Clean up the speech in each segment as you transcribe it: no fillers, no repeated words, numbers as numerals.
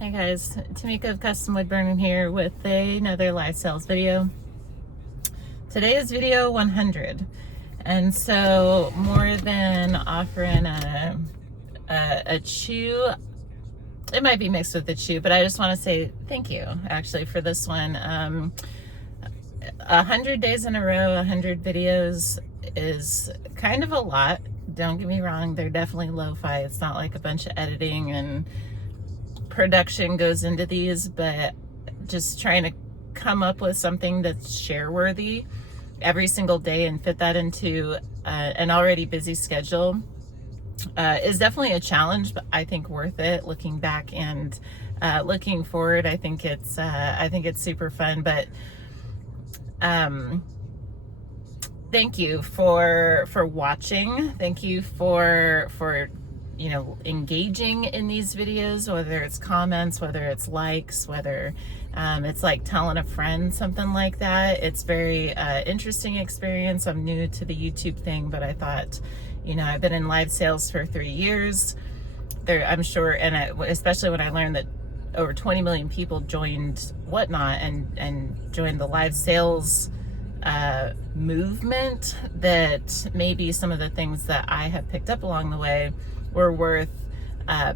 Hi guys, Tamika of Custom Wood Burning here with another live sales video. Today is video 100, and so more than offering a chew, it might be mixed with a chew, but I just want to say thank you actually for this one. 100 days in a row, 100 videos is kind of a lot. Don't get me wrong, they're definitely lo-fi. It's not like a bunch of editing and production goes into these, but just trying to come up with something that's share worthy every single day and fit that into an already busy schedule is definitely a challenge, but I think worth it looking back and looking forward. I think it's super fun. But thank you for watching. Thank you for engaging in these videos, whether it's comments, whether it's likes, whether it's like telling a friend, something like that. It's very interesting experience. I'm new to the YouTube thing, but I thought, I've been in live sales for 3 years. I'm sure, and especially when I learned that over 20 million people joined Whatnot and joined the live sales movement, that maybe some of the things that I have picked up along the way were worth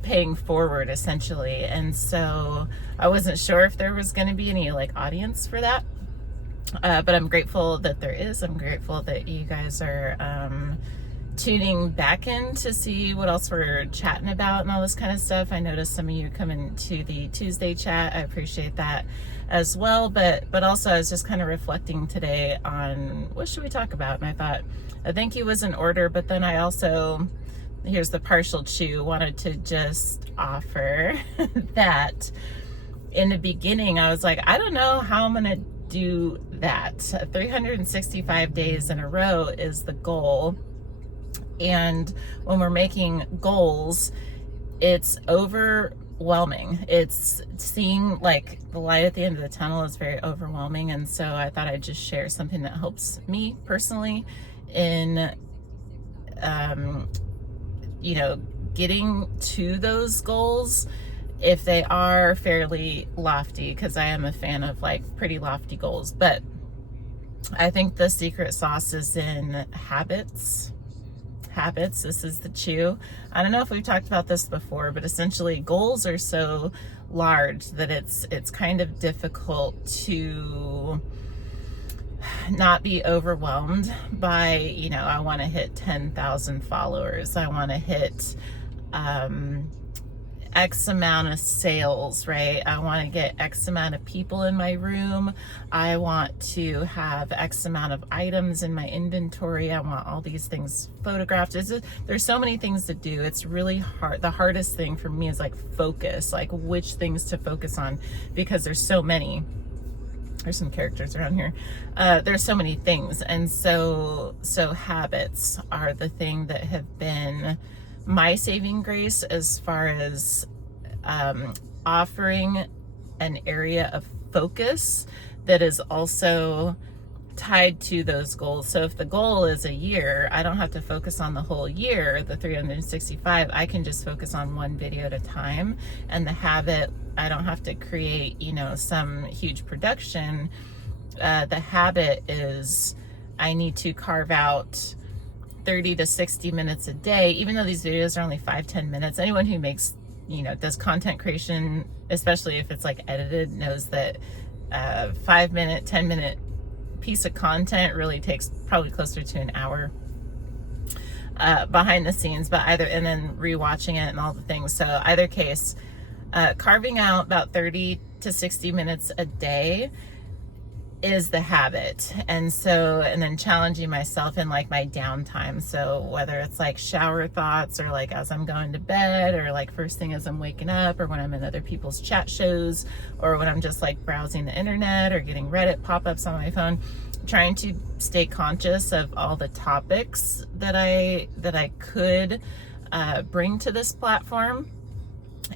paying forward, essentially. And so I wasn't sure if there was going to be any audience for that, but I'm grateful that there is. I'm grateful that you guys are tuning back in to see what else we're chatting about and all this kind of stuff. I noticed some of you come into the Tuesday chat. I appreciate that as well, but also I was just kind of reflecting today on what should we talk about, and I thought a thank you was in order, but then I also, here's the partial chew, wanted to just offer that in the beginning I was like, I don't know how I'm gonna do that. 365 days in a row is the goal, and when we're making goals, it's overwhelming. It's seeing like the light at the end of the tunnel is very overwhelming, and so I thought I'd just share something that helps me personally in getting to those goals if they are fairly lofty, because I am a fan of pretty lofty goals. But I think the secret sauce is in habits. This is the chew. I don't know if we've talked about this before, but essentially goals are so large that it's kind of difficult to not be overwhelmed by, I want to hit 10,000 followers. I want to hit X amount of sales, right? I want to get X amount of people in my room. I want to have X amount of items in my inventory. I want all these things photographed. There's so many things to do. It's really hard. The hardest thing for me is focus, which things to focus on, because there's so many. There's some characters around here. There's so many things. And so habits are the thing that have been my saving grace as far as offering an area of focus that is also tied to those goals. So if the goal is a year, I don't have to focus on the whole year, the 365. I can just focus on one video at a time. And the habit, I don't have to create, some huge production. The habit is I need to carve out 30 to 60 minutes a day, even though these videos are only 5-10 minutes. Anyone who makes, does content creation, especially if it's edited, knows that 5-minute, 10-minute piece of content really takes probably closer to an hour behind the scenes, but and then rewatching it and all the things. So either case, carving out about 30 to 60 minutes a day is the habit. And then challenging myself in my downtime. So whether it's shower thoughts, or as I'm going to bed, or first thing as I'm waking up, or when I'm in other people's chat shows, or when I'm just browsing the internet or getting Reddit pop-ups on my phone, trying to stay conscious of all the topics that I could bring to this platform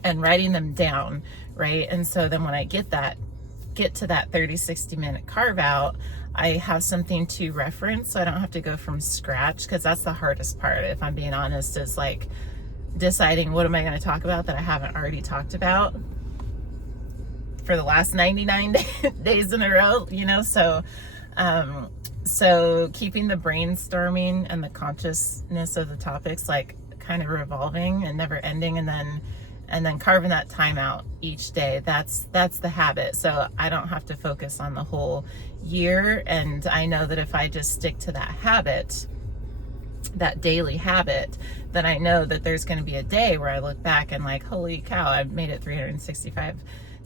and writing them down, right? And so then when I get to that 30-60 minute carve out, I have something to reference, so I don't have to go from scratch, because that's the hardest part, if I'm being honest, is deciding what am I going to talk about that I haven't already talked about. for the last 99 days in a row, you know? So keeping the brainstorming and the consciousness of the topics like kind of revolving and never ending, and then carving that time out each day. That's the habit. So I don't have to focus on the whole year. And I know that if I just stick to that habit, that daily habit, then I know that there's going to be a day where I look back and like, holy cow, I've made it 365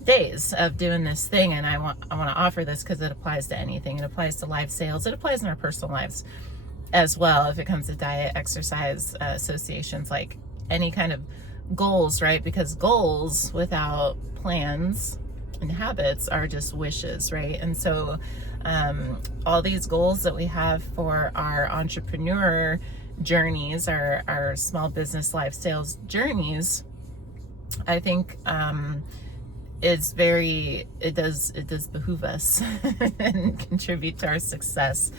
days of doing this thing. And I want to offer this because it applies to anything. It applies to live sales. It applies in our personal lives as well. If it comes to diet, exercise, associations, like any kind of goals, right? Because goals without plans and habits are just wishes, right? And so all these goals that we have for our entrepreneur journeys, our small business life sales journeys, I think it does behoove us and contribute to our success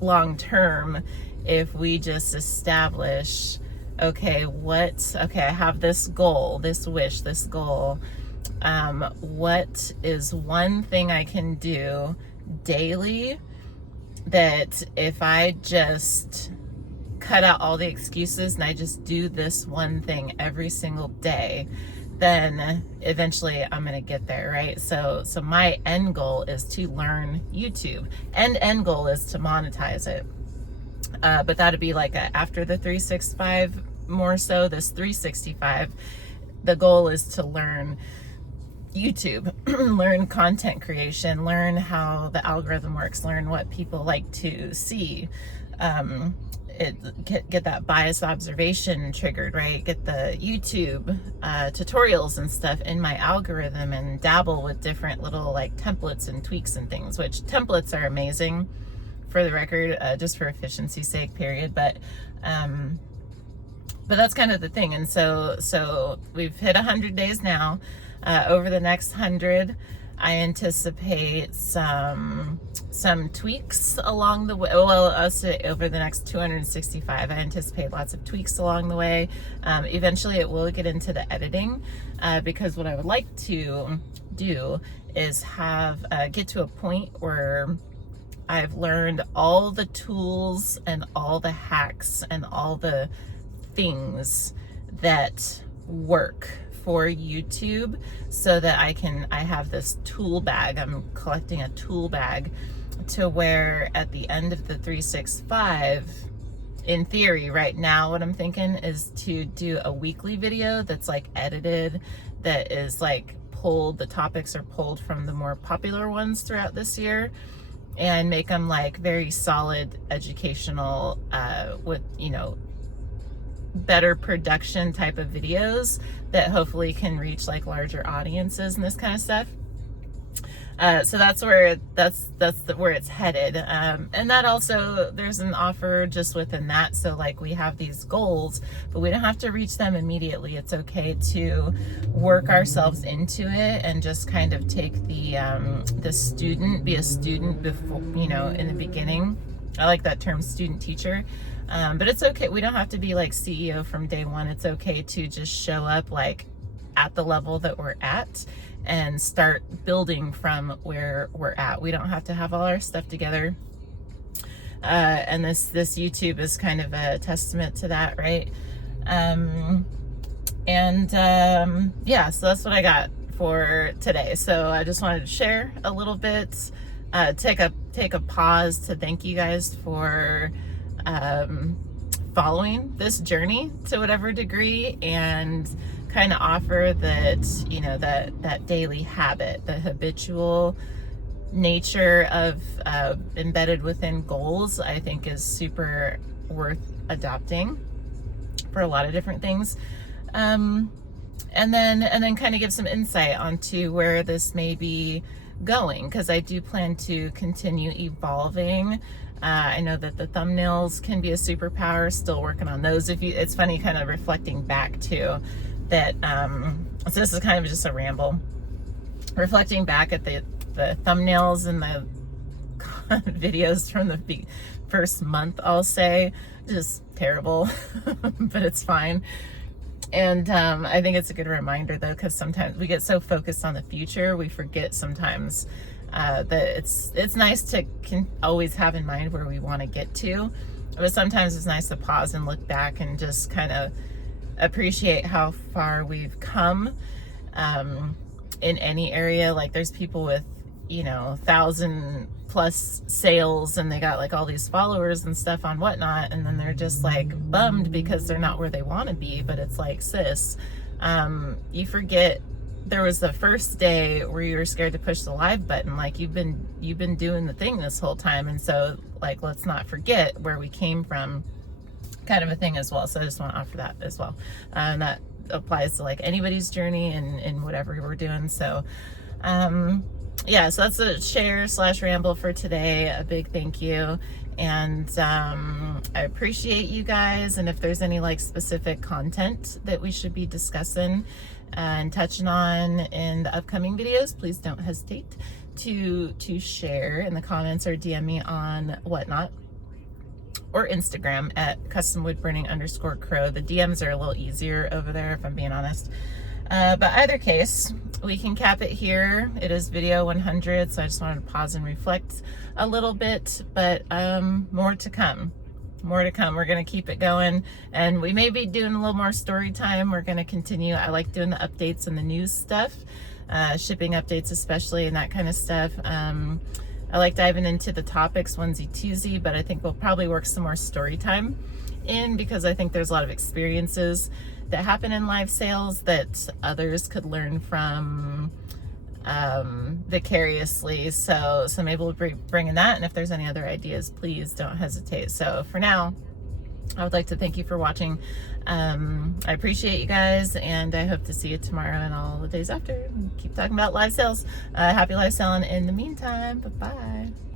long term if we just establish, okay, I have this goal, this wish, this goal. What is one thing I can do daily that if I just cut out all the excuses and I just do this one thing every single day, then eventually I'm going to get there, right? So my end goal is to learn YouTube, and end goal is to monetize it. But that'd be like after the 365 more so. This 365, the goal is to learn YouTube, learn content creation, learn how the algorithm works, learn what people like to see, get that bias observation triggered, right? Get the YouTube tutorials and stuff in my algorithm, and dabble with different little like templates and tweaks and things, which templates are amazing for the record, just for efficiency's sake, period. But that's kind of the thing. And so we've hit 100 days now. Over the next 100, I anticipate some tweaks along the way. Well, I'll say over the next 265, I anticipate lots of tweaks along the way. Eventually it will get into the editing, because what I would like to do is get to a point where I've learned all the tools and all the hacks and all the things that work for YouTube, so that I have this tool bag. I'm collecting a tool bag to where at the end of the 365, in theory right now, what I'm thinking is to do a weekly video that's like edited, that is like the topics are pulled from the more popular ones throughout this year, and make them like very solid educational, with, you know, better production type of videos that hopefully can reach like larger audiences and this kind of stuff. So that's where where it's headed. And that also, there's an offer just within that. So like we have these goals, but we don't have to reach them immediately. It's okay to work ourselves into it and just kind of take be a student before, you know, in the beginning. I like that term, student teacher. But it's okay. We don't have to be like CEO from day one. It's okay to just show up like at the level that we're at and start building from where we're at. We don't have to have all our stuff together. And this YouTube is kind of a testament to that, right? Yeah, so that's what I got for today. So I just wanted to share a little bit, take a pause to thank you guys for following this journey to whatever degree, and kind of offer that, you know, that daily habit, the habitual nature of embedded within goals, I think is super worth adopting for a lot of different things. And then kind of give some insight onto where this may be going, because I do plan to continue evolving. I know that the thumbnails can be a superpower, still working on those. It's funny kind of reflecting back too, that, so this is kind of just a ramble, reflecting back at the thumbnails and the videos from the first month, I'll say, just terrible, but it's fine. And I think it's a good reminder though, because sometimes we get so focused on the future, we forget sometimes that it's nice to always have in mind where we want to get to, but sometimes it's nice to pause and look back and just kind of appreciate how far we've come in any area. Like there's people with 1,000+ sales and they got like all these followers and stuff on Whatnot, and then they're just like bummed because they're not where they want to be. But it's like, sis, you forget there was the first day where you were scared to push the live button. Like you've been doing the thing this whole time, and so like let's not forget where we came from, kind of a thing as well. So I just want to offer that as well, and that applies to like anybody's journey and whatever we're doing. So yeah, so that's a share/ramble for today. A big thank you, and I appreciate you guys. And if there's any like specific content that we should be discussing and touching on in the upcoming videos, please don't hesitate to share in the comments or DM me on Whatnot or Instagram at customwoodburning_crow. The DMs are a little easier over there, if I'm being honest. But either case, we can cap it here. It is video 100, so I just wanted to pause and reflect a little bit, but more to come. More to come. We're going to keep it going, and we may be doing a little more story time. We're going to continue. I like doing the updates and the news stuff, shipping updates especially, and that kind of stuff. I like diving into the topics onesie twosie, but I think we'll probably work some more story time in, because I think there's a lot of experiences that happen in live sales that others could learn from vicariously. So maybe we'll be bringing that, and if there's any other ideas, please don't hesitate. So for now, I would like to thank you for watching. I appreciate you guys, and I hope to see you tomorrow and all the days after. Keep talking about live sales. Happy live selling in the meantime. Bye-bye.